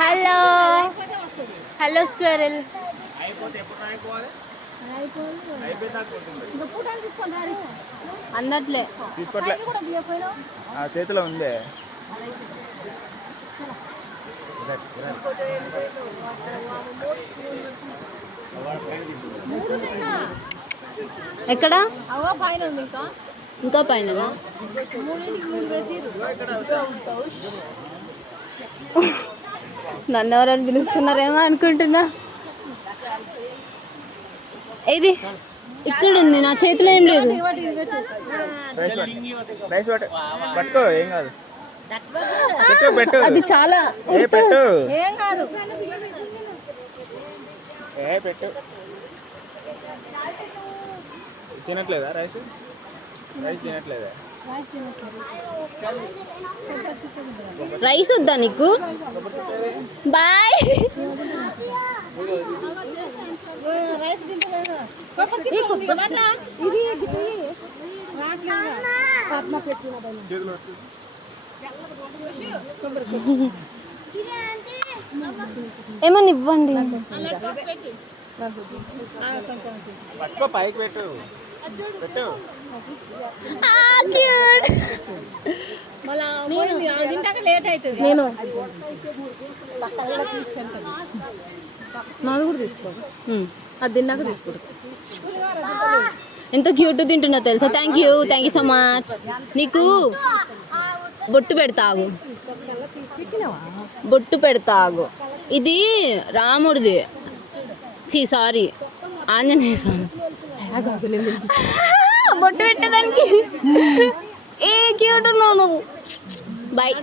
Hello hello squirrel అందట్లే చేతిలో ఉందే. ఎక్కడ ఇంకా పైన నన్ను ఎవరైనా పిలుస్తున్నారేమో అనుకుంటున్నా. ఇది ఇక్కడ ఉంది, నా చేతిలో ఏం లేదు. అది చాలా తినట్లేదా రైస్? రైస్ తినట్లేదా? రైస్ వద్దా నీకు? బాయ్. ఏమని ఇవ్వండి. పైకి పెట్టు. నేను నాది కూడా తీసుకో, అది తిన్నాక తీసుకుంటా. ఎంత క్యూట్ తింటున్నా తెలుసా. Thank you so much. నీకు బొట్టు పెడతాగు, బొట్టు పెడతాగు. ఇది రాముడిది, సారీ ఆంజనేయ స్వామి. బొట్టు పెట్టేదానికి ఏ క్యూట్ ఉన్నావు నువ్వు. బాయ్.